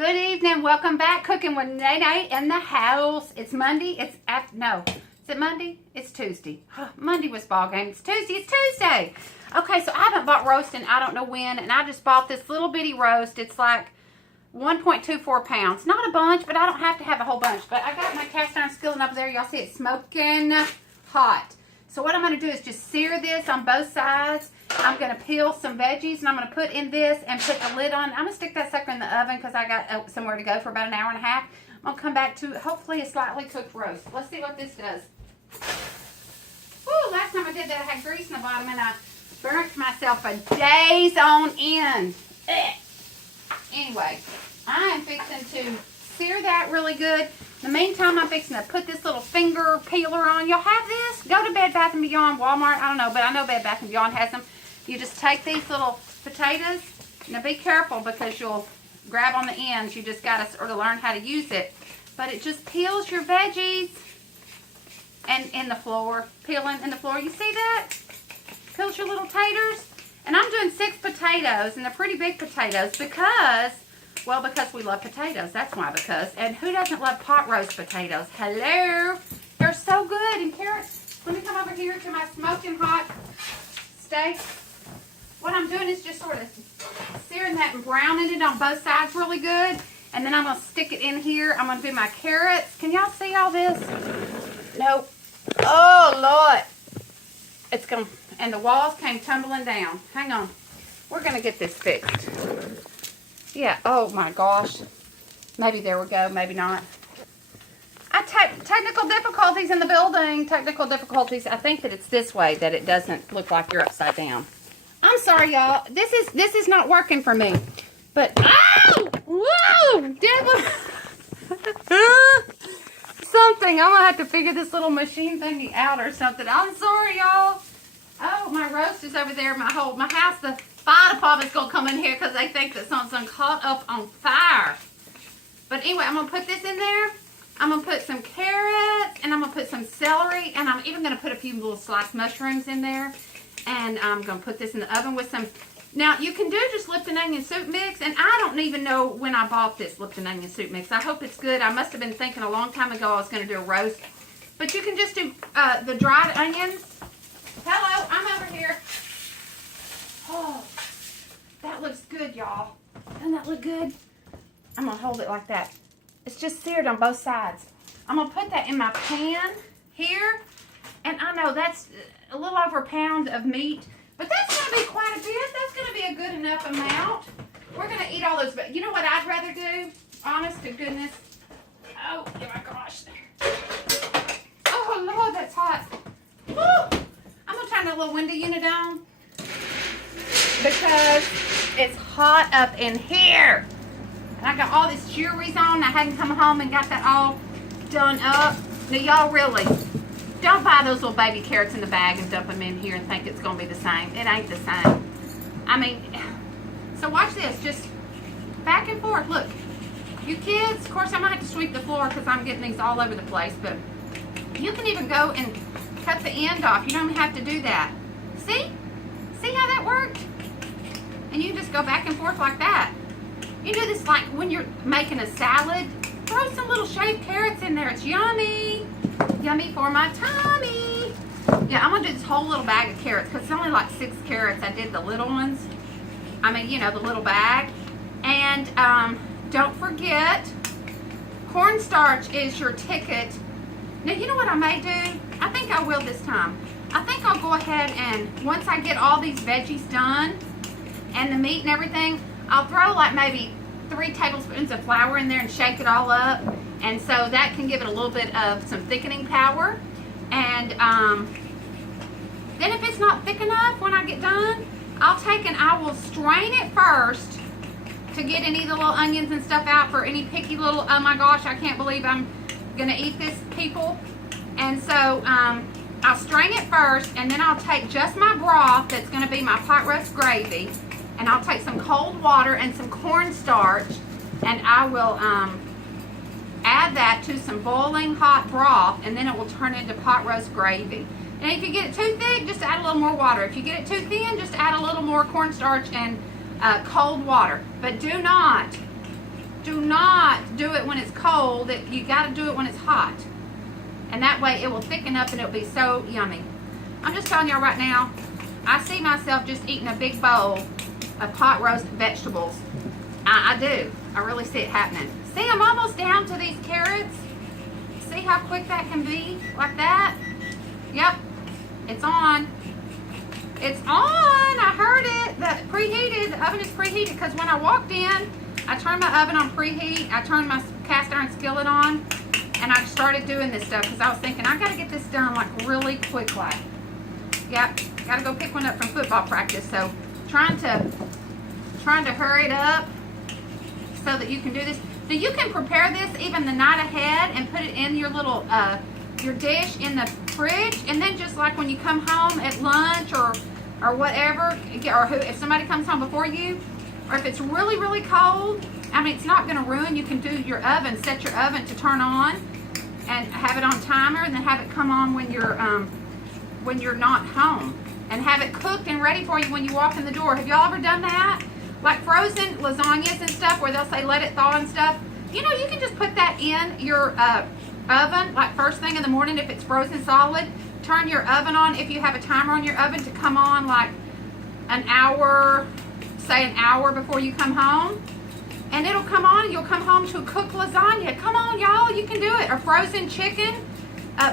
Good evening. Welcome back. Cooking with Nene in the house. It's Monday. Is it Monday? It's Tuesday. Monday was ball game. It's Tuesday. It's Tuesday. Okay, so I haven't bought roast in I don't know when, and I just bought this little bitty roast. It's like 1.24 pounds. Not a bunch, but I don't have to have a whole bunch. But I got my cast iron skillet up there. Y'all see it smoking hot. So what I'm going to do is just sear this on both sides. I'm going to peel some veggies, and I'm going to put in this and put the lid on. I'm going to stick that sucker in the oven because I got somewhere to go for about an hour and a half. I'm going to come back to hopefully a slightly cooked roast. Let's see what this does. Woo, last time I did that, I had grease in the bottom, and I burnt myself for days on end. Anyway, I am fixing to sear that really good. In the meantime, I'm fixing to put this little finger peeler on. Y'all have this? Go to Bed Bath & Beyond, Walmart. I don't know, but I know Bed Bath & Beyond has them. You just take these little potatoes. Now be careful because you'll grab on the ends. You just got to sort of learn how to use it. But it just peels your veggies and in the floor. Peeling in the floor. You see that? Peels your little taters. And I'm doing 6 potatoes, and they're pretty big potatoes because we love potatoes. That's why, because. And who doesn't love pot roast potatoes? Hello. They're so good. And carrots. Let me come over here to my smoking hot steak. What I'm doing is just sort of searing that and browning it on both sides really good. And then I'm going to stick it in here. I'm going to do my carrots. Can y'all see all this? Nope. Oh, Lord. It's going to, and the walls came tumbling down. Hang on. We're going to get this fixed. Yeah, oh my gosh. Maybe there we go, maybe not. Technical difficulties in the building. Technical difficulties. I think that it's this way that it doesn't look like you're upside down. I'm sorry, y'all. This is not working for me. But, oh! Whoa! Devil! Something. I'm going to have to figure this little machine thingy out or something. I'm sorry, y'all. Oh, my roast is over there. My house, the fire department's going to come in here because they think that something's caught up on fire. But anyway, I'm going to put this in there. I'm going to put some carrots, and I'm going to put some celery, and I'm even going to put a few little sliced mushrooms in there. And I'm going to put this in the oven with some. Now, you can do just Lipton onion soup mix, and I don't even know when I bought this Lipton onion soup mix. I hope it's good. I must have been thinking a long time ago I was going to do a roast. But you can just do the dried onions. Hello, I'm over here. Oh, that looks good, y'all. Doesn't that look good? I'm going to hold it like that. It's just seared on both sides. I'm going to put that in my pan here. And I know that's a little over a pound of meat. But that's going to be quite a bit. That's going to be a good enough amount. We're going to eat all those. But you know what I'd rather do? Honest to goodness. Oh, my gosh. Oh, Lord, that's hot. Woo! I'm going to turn the little window unit on because it's hot up in here. And I got all this jewelry on. I hadn't come home and got that all done up. Now, y'all really, don't buy those little baby carrots in the bag and dump them in here and think it's going to be the same. It ain't the same. I mean, so watch this. Just back and forth. Look, you kids, of course, I might have to sweep the floor because I'm getting these all over the place. But you can even go and cut the end off. You don't even have to do that. See? See how that worked? And you just go back and forth like that. You do this like when you're making a salad. Throw some little shaved carrots in there. It's yummy. Yummy for my tummy. Yeah, I'm going to do this whole little bag of carrots because it's only like 6 carrots. I did the little ones. I mean, you know, the little bag. And don't forget, cornstarch is your ticket. Now, you know what I may do? I think I will this time. I think I'll go ahead and once I get all these veggies done and the meat and everything, I'll throw like maybe 3 tablespoons of flour in there and shake it all up. And so that can give it a little bit of some thickening power. And then if it's not thick enough when I get done, I'll take and I will strain it first to get any of the little onions and stuff out for any picky little, oh my gosh, I can't believe I'm going to eat this, people. And so I'll strain it first, and then I'll take just my broth that's going to be my pot roast gravy, and I'll take some cold water and some cornstarch, and I will add that to some boiling hot broth, and then it will turn into pot roast gravy. And if you get it too thick, just add a little more water. If you get it too thin, just add a little more cornstarch and cold water. But do not do it when it's cold. You got to do it when it's hot. And that way it will thicken up and it'll be so yummy. I'm just telling y'all right now, I see myself just eating a big bowl of pot roast vegetables. I do. I really see it happening. See, I'm almost down to these carrots. See how quick that can be? Like that? Yep. It's on. It's on. I heard it. The preheated. The oven is preheated because when I walked in, I turned my oven on preheat. I turned my cast iron skillet on, and I started doing this stuff because I was thinking I got to get this done like really quick like. Yep. Got to go pick one up from football practice. So trying to hurry it up so that you can do this. Now you can prepare this even the night ahead and put it in your little your dish in the fridge, and then just like when you come home at lunch or whatever, or if somebody comes home before you, or if it's really, really cold, I mean, it's not going to ruin. You can do your oven, set your oven to turn on and have it on timer, and then have it come on when you're not home, and have it cooked and ready for you when you walk in the door. Have y'all ever done that? Like frozen lasagnas and stuff where they'll say let it thaw and stuff. You know, you can just put that in your oven, like first thing in the morning if it's frozen solid. Turn your oven on if you have a timer on your oven to come on like an hour, say an hour before you come home. And it'll come on and you'll come home to a cooked lasagna. Come on, y'all, you can do it. Or frozen chicken.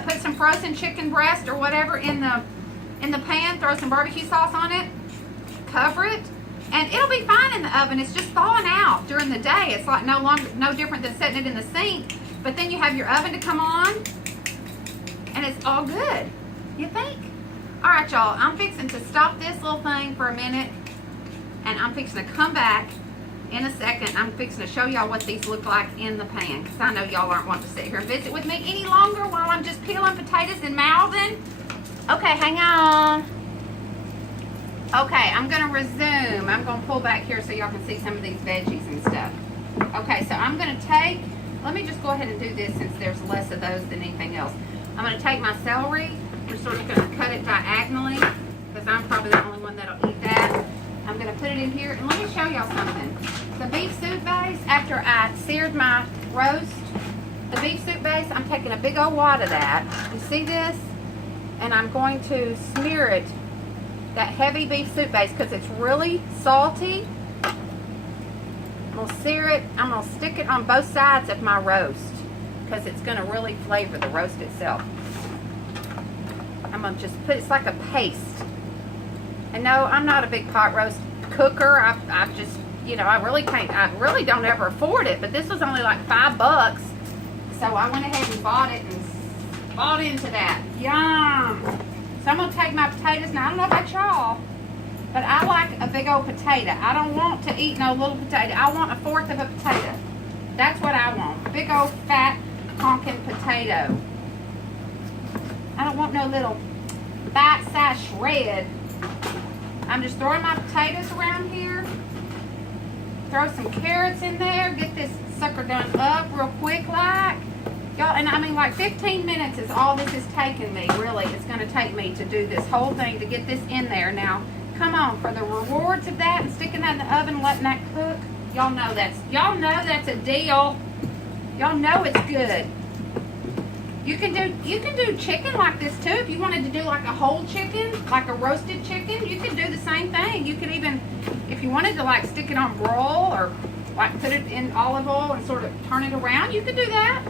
Put some frozen chicken breast or whatever in the pan. Throw some barbecue sauce on it. Cover it. And it'll be fine in the oven. It's just thawing out during the day. It's like no different than setting it in the sink. But then you have your oven to come on, and it's all good. You think? All right, y'all. I'm fixing to stop this little thing for a minute, and I'm fixing to come back in a second. I'm fixing to show y'all what these look like in the pan, because I know y'all aren't wanting to sit here and visit with me any longer while I'm just peeling potatoes and mouthing. Okay, hang on. Okay, I'm going to resume. I'm going to pull back here so y'all can see some of these veggies and stuff. Okay, so I'm going to take, let me just go ahead and do this since there's less of those than anything else. I'm going to take my celery. We're sort of going to cut it diagonally because I'm probably the only one that'll eat that. I'm going to put it in here. And let me show y'all something. The beef soup base, after I seared my roast, the beef soup base, I'm taking a big old wad of that. You see this? And I'm going to smear it, that heavy beef soup base, because it's really salty. I'm going to sear it. I'm going to stick it on both sides of my roast because it's going to really flavor the roast itself. I'm going to just put, it's like a paste. And no, I'm not a big pot roast cooker. I just, you know, I really don't ever afford it, but this was only like $5. So I went ahead and bought it and bought into that. Yum. So I'm going to take my potatoes. Now, I don't know about y'all, but I like a big old potato. I don't want to eat no little potato. I want 1/4 of a potato. That's what I want. Big old fat honking potato. I don't want no little bite-sized shred. I'm just throwing my potatoes around here. Throw some carrots in there. Get this sucker done up real quick like. Y'all, and I mean like 15 minutes is all this is taking me, really. It's going to take me to do this whole thing to get this in there. Now, come on, for the rewards of that and sticking that in the oven and letting that cook, y'all know that's a deal. Y'all know it's good. You can do chicken like this too. If you wanted to do like a whole chicken, like a roasted chicken, you could do the same thing. You could even, if you wanted to like stick it on broil or like put it in olive oil and sort of turn it around, you could do that.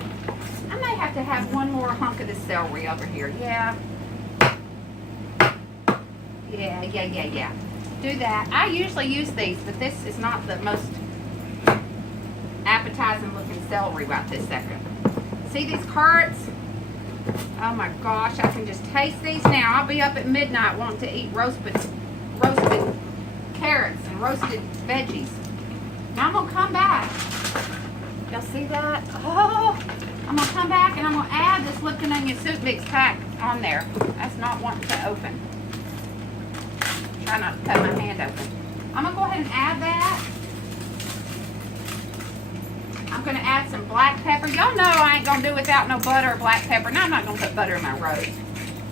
I may have to have one more hunk of this celery over here. Yeah. Do that. I usually use these, but this is not the most appetizing looking celery right this second. See these carrots? Oh my gosh, I can just taste these now. I'll be up at midnight wanting to eat roasted carrots and roasted veggies. Now I'm going to come back. Y'all see that? Oh, I'm going to come back and I'm going to add this Lipton Onion Soup Mix pack on there. That's not wanting to open. Try not to cut my hand open. I'm going to go ahead and add that. I'm going to add some black pepper. Y'all know I ain't going to do without no butter or black pepper. Now I'm not going to put butter in my roast.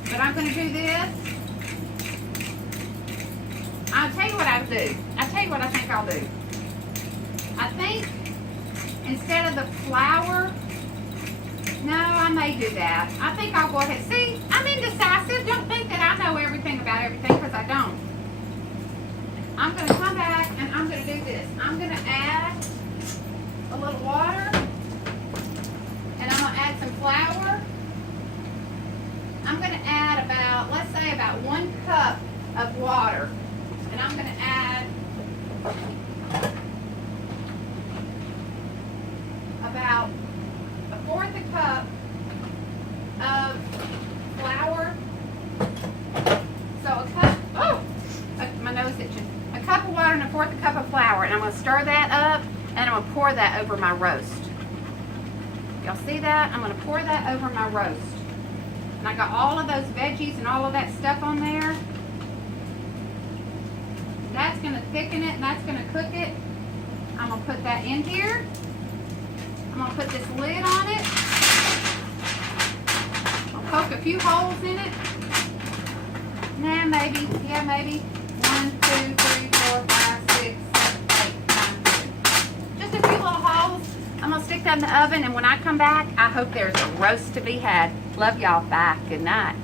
But I'm going to do this. I'll tell you what I'll do. I'll tell you what I think I'll do. I think instead of the flour, no, I may do that. I think I'll go ahead. See, I'm indecisive. Don't think that I know everything about everything, because I don't. I'm going to come back and I'm going to do this. I'm going to add a little water, and I'm going to add some flour. I'm going to add about, let's say about 1 cup of water, and I'm going to add about 1/4 cup of flour. So a cup, my nose itching. A cup of water and 1/4 cup of flour, and I'm going to stir that up, and I'm going to pour that over my roast. Y'all see that? I'm going to pour that over my roast. And I got all of those veggies and all of that stuff on there. That's going to thicken it, and that's going to cook it. I'm going to put that in here. I'm going to put this lid on it. I'll poke a few holes in it. Nah, maybe. Yeah, maybe. 1, 2, 3, 4, 5, 6, 7, 8, 9, 10. Just a few little holes. I'm going to stick that in the oven, and when I come back, I hope there's a roast to be had. Love y'all. Bye. Good night.